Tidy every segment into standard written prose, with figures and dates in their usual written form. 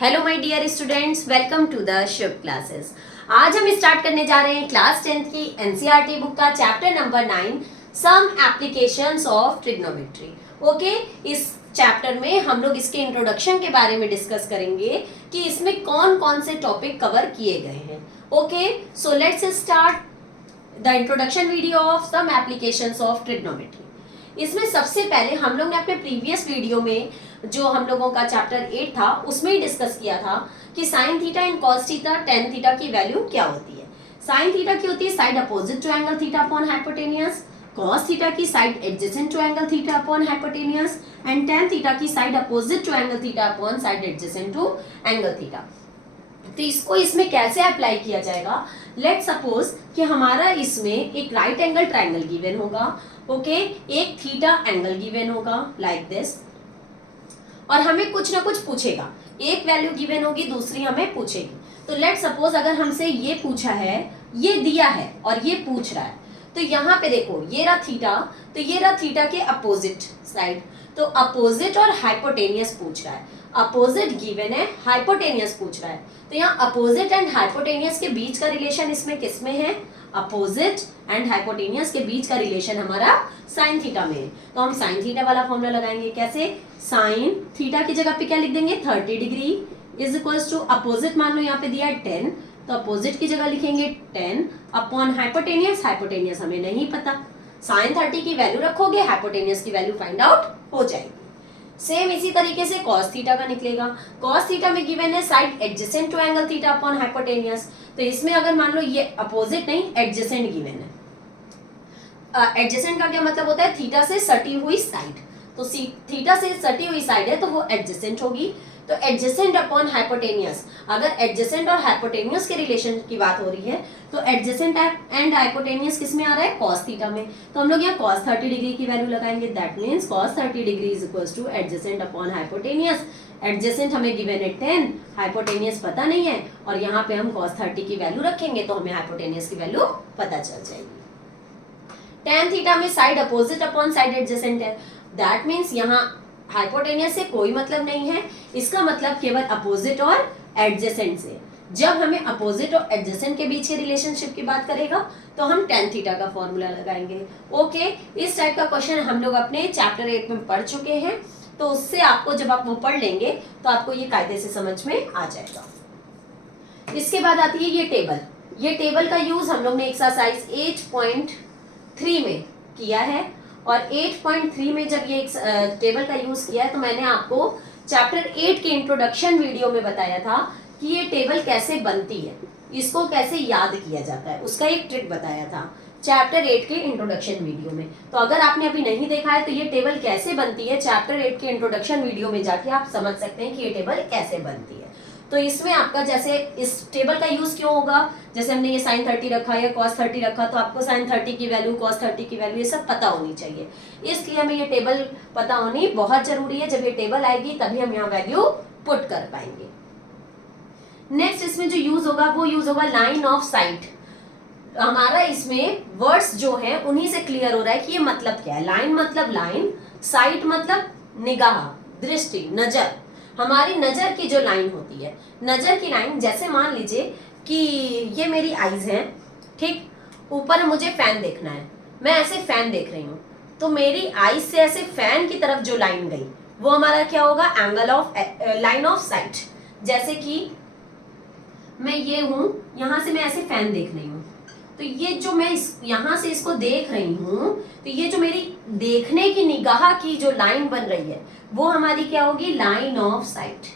Hello my dear students, welcome to the Shiv classes. आज हम start करने जा रहे हैं क्लास 10th की एनसीईआरटी बुक का chapter number 9 some applications of trigonometry. Okay, इस चैप्टर में हम लोग इसके इंट्रोडक्शन के बारे में डिस्कस करेंगे कि इसमें कौन कौन से टॉपिक कवर किए गए हैं। Okay, so let's start the introduction video of some applications of trigonometry. इसमें सबसे पहले हम लोग ने अपने प्रीवियस वीडियो में जो हम लोगों का चैप्टर 8 था उसमें ही डिस्कस किया था कि sine theta and cos theta tan theta की वैल्यू क्या होती है। साइन थीटा की होती है side opposite to angle theta upon hypotenuse, cos theta की side adjacent to angle theta upon hypotenuse and tan theta की side opposite to angle theta upon side adjacent to angle theta. तो इसको इसमें कैसे apply किया जाएगा? Let suppose कि हमारा इसमें एक राइट एंगल ट्राइंगल गिवन होगा, ओके, एक थीटा एंगल गिवन होगा लाइक दिस, और हमें कुछ ना कुछ पूछेगा। एक वैल्यू गिवन होगी, दूसरी हमें पूछेगी। तो लेट सपोज अगर हमसे ये पूछा है, ये दिया है और ये पूछ रहा है, तो यहाँ पे देखो ये रहा थीटा, तो ये रहा थीटा के अपोजिट साइड। तो अपोजिट और हाइपोटेनियस पूछ रहा है, अपोजिट गिवन है, हाइपोटेनियस पूछ रहा है। तो यहाँ अपोजिट एंड हाइपोटेनियस के बीच का रिलेशन इसमें किसमें है? अपोजिट एंड हाइपोटेनियस के बीच का रिलेशन हमारा साइन थीटा में है। तो हम साइन थीटा वाला फॉर्मूला लगाएंगे। कैसे? साइन थीटा की जगह पे क्या लिख देंगे? 30 degree is equals to opposite, मान लो यहाँ पे दिया है 10, तो अपोजिट की जगह लिखेंगे 10 अपॉन हाइपोटेनियस। हाइपोटेनियस हमें नहीं पता, साइन 30 की वैल्यू रखोगे, हाइपोटेनियस की वैल्यू फाइंड आउट हो जाएगी। सेम इसी तरीके से cos थीटा का निकलेगा। cos थीटा में गिवन है side adjacent to angle theta upon hypotenuse. तो इसमें अगर मान लो ये अपोजिट नहीं एडजेसेंट गिवन है। एडजेसेंट का क्या मतलब होता है? थीटा से सटी हुई साइड। तो थीटा से सटी हुई साइड है तो वो एडजेसेंट होगी। तो एडजेसेंट अपॉन हाइपोटेनियस, अगर एडजेसेंट और हाइपोटेनियस के रिलेशन की बात हो रही है तो एडजेसेंट एंड हाइपोटेनियस किस में आ रहा है? cos थीटा में। तो हम लोग यहाँ cos 30 डिग्री की वैल्यू लगाएंगे। That means cos 30 degree is equals two adjacent upon hypotenuse. Adjacent हमें गिवन है 10, हाइपोटेनियस पता नहीं है, और यहाँ पे हम cos 30 की वैल्यू रखेंगे तो हमें हाइपोटेनियस की वैल्यू पता चल जाएगी। tan थीटा में side opposite upon side adjacent है। दैट मींस यहाँ हाइपोटेनियस से कोई मतलब नहीं है, इसका मतलब केवल अपोजिट और एडजेसेंट से। जब हमें अपोजिट और एडजेसेंट के बीच के रिलेशनशिप की बात करेगा तो हम tan थीटा का फॉर्मूला लगाएंगे। ओके, इस टाइप का क्वेश्चन हम लोग अपने चैप्टर 8 में पढ़ चुके हैं, तो उससे आपको जब आप वो पढ़ लेंगे तो आपको ये कायदे से समझ में आ जाएगा। इसके बाद आती है ये टेबल। ये टेबल का यूज हम लोग ने एक्सरसाइज 8.3 में किया है, और 8.3 में जब ये टेबल का यूज किया है तो मैंने आपको चैप्टर 8 के इंट्रोडक्शन वीडियो में बताया था कि ये टेबल कैसे बनती है, इसको कैसे याद किया जाता है, उसका एक ट्रिक बताया था चैप्टर 8 के इंट्रोडक्शन वीडियो में। तो अगर आपने अभी नहीं देखा है तो ये टेबल कैसे बनती है, चैप्टर 8 के इंट्रोडक्शन वीडियो में जाके आप समझ सकते हैं कि ये टेबल कैसे बनती है। तो इसमें आपका जैसे इस टेबल का यूज क्यों होगा, जैसे हमने ये साइन 30 रखा या cos 30 रखा, तो आपको साइन 30 की वैल्यू, cos 30 की वैल्यू, ये सब पता होनी चाहिए। इसलिए हमें ये टेबल पता होनी बहुत जरूरी है। जब ये टेबल आएगी तभी हम यहाँ वैल्यू पुट कर पाएंगे। नेक्स्ट इसमें जो यूज होगा वो यूज होगा लाइन ऑफ साइट। हमारा इसमें वर्ड्स जो है उन्हीं से क्लियर हो रहा है कि ये मतलब क्या है। लाइन मतलब लाइन, साइट मतलब निगाह, दृष्टि, नजर। हमारी नजर की जो लाइन होती है, नजर की लाइन, जैसे मान लीजिए कि ये मेरी आईज हैं, ठीक, ऊपर मुझे फैन देखना है, मैं ऐसे फैन देख रही हूँ, तो मेरी आईज से ऐसे फैन की तरफ जो लाइन गई वो हमारा क्या होगा? Angle of line of site. जैसे कि मैं ये हूं, यहां से मैं ऐसे फैन देख रही हूँ, तो ये जो मैं यहां से इसको देख रही हूँ, तो ये जो मेरी देखने की निगाह की जो लाइन बन रही है वो हमारी क्या होगी? Line of site.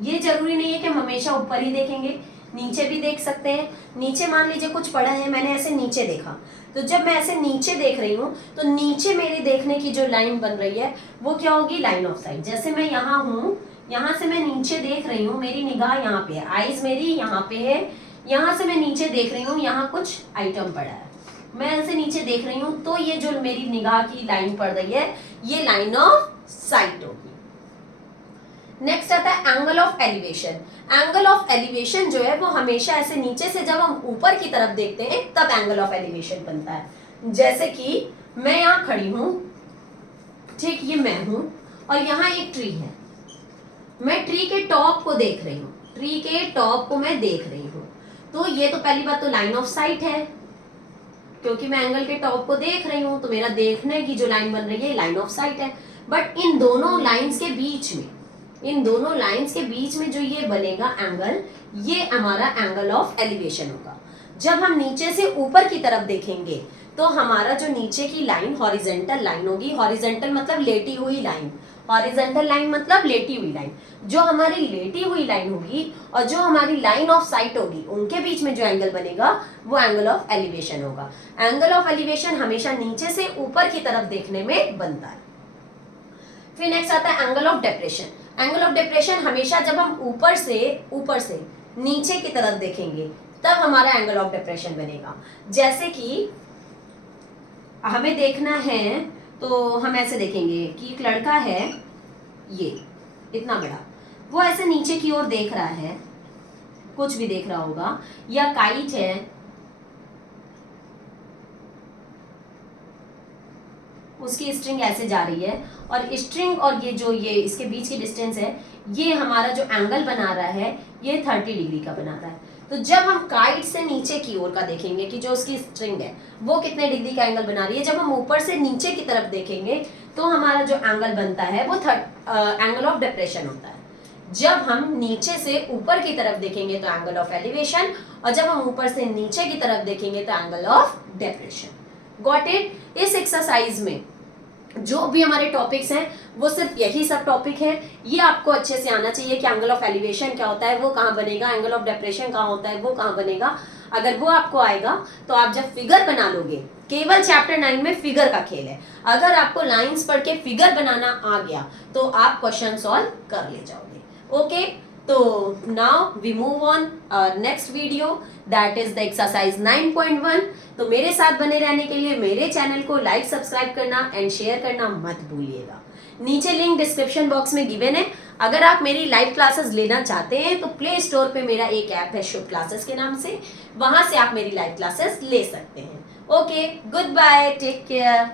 ये जरूरी नहीं है कि हम हमेशा ऊपर ही देखेंगे, नीचे भी देख सकते हैं। नीचे मान लीजिए कुछ पड़ा है, मैंने ऐसे नीचे देखा, तो जब मैं ऐसे नीचे देख रही हूँ तो नीचे मेरी देखने की जो लाइन बन रही है वो क्या होगी? Line of site. जैसे मैं यहाँ हूँ, यहाँ से मैं नीचे देख रही हूँ, मेरी निगाह यहाँ पे है, आईज मेरी यहाँ पे है, यहाँ से मैं नीचे देख रही हूँ, यहाँ कुछ आइटम पड़ा है, मैं ऐसे नीचे देख रही हूँ, तो ये जो मेरी निगाह की लाइन पड़ रही है ये लाइन ऑफ साइट होगी। नेक्स्ट आता है angle of elevation. Angle of elevation जो है वो हमेशा ऐसे नीचे से जब हम ऊपर की तरफ देखते हैं तब एंगल ऑफ एलिवेशन बनता है। जैसे कि मैं यहाँ खड़ी हूँ, ठीक, ये मैं हूँ, और यहाँ एक ट्री है, मैं ट्री के टॉप को देख रही हूँ, ट्री के टॉप को मैं देख रही हूँ, तो ये तो पहली बात तो लाइन ऑफ साइट है, क्योंकि मैं एंगल के टॉप को देख रही हूँ तो मेरा देखने की जो लाइन बन रही है लाइन ऑफ साइट है। बट इन दोनों लाइंस के बीच में, इन दोनों लाइंस के बीच में जो ये बनेगा एंगल, ये हमारा एंगल ऑफ एलिवेशन होगा। जब हम नीचे से ऊपर की तरफ देखेंगे तो हमारा जो नीचे की लाइन हॉरिजेंटल लाइन होगी, हॉरिजेंटल मतलब लेटी हुई लाइन, हॉरिजेंटल लाइन मतलब लेटी हुई लाइन, जो हमारी लेटी हुई लाइन होगी और जो हमारी लाइन ऑफ साइट होगी उनके बीच में जो एंगल बनेगा वो एंगल ऑफ एलिवेशन होगा। एंगल ऑफ एलिवेशन हमेशा नीचे से ऊपर की तरफ देखने में बनता है। फिर नेक्स्ट आता है angle of depression. Angle of depression हमेशा जब हम ऊपर से नीचे की तरफ देखेंगे तब हमारा एंगल ऑफ डेप्रेशन बनेगा। जैसे कि हमें देखना है तो हम ऐसे देखेंगे कि एक लड़का है, ये इतना बड़ा, वो ऐसे नीचे की ओर देख रहा है, कुछ भी देख रहा होगा, या काइट है, उसकी स्ट्रिंग ऐसे जा रही है और स्ट्रिंग और ये जो ये इसके बीच की डिस्टेंस है, ये हमारा जो एंगल बना रहा है ये 30 डिग्री का बना रहा है। तो जब हम काइट से नीचे की ओर का देखेंगे कि जो उसकी स्ट्रिंग है वो कितने डिग्री का एंगल बना रही है, जब हम ऊपर से नीचे की तरफ देखेंगे तो हमारा जो एंगल बनता है वो एंगल ऑफ डेप्रेशन होता है। जब हम नीचे से ऊपर की तरफ देखेंगे तो एंगल ऑफ एलिवेशन, और जब हम ऊपर से नीचे की तरफ देखेंगे तो angle of depression. Got it? इस एक्सरसाइज में जो भी हमारे टॉपिक्स हैं वो सिर्फ यही सब टॉपिक है। ये आपको अच्छे से आना चाहिए कि एंगल ऑफ एलिवेशन क्या होता है, वो कहाँ बनेगा, एंगल ऑफ डेप्रेशन कहाँ होता है, वो कहाँ बनेगा। अगर वो आपको आएगा तो आप जब फिगर बना लोगे, केवल चैप्टर 9 में फिगर का खेल है, अगर आपको लाइंस पढ़ के फिगर बनाना आ गया तो आप क्वेश्चन सॉल्व कर ले जाओगे। ओके, तो now we move on next video, that is the exercise 9.1। तो मेरे साथ बने रहने के लिए मेरे चैनल को लाइक, सब्सक्राइब करना एंड शेयर करना मत भूलिएगा। नीचे लिंक डिस्क्रिप्शन बॉक्स में गिवन है। अगर आप मेरी लाइव क्लासेस लेना चाहते हैं तो प्ले स्टोर पे मेरा एक ऐप है शुभ क्लासेस के नाम से, वहां से आप मेरी लाइव क्लासेस ले सकते हैं। Okay, goodbye, take care.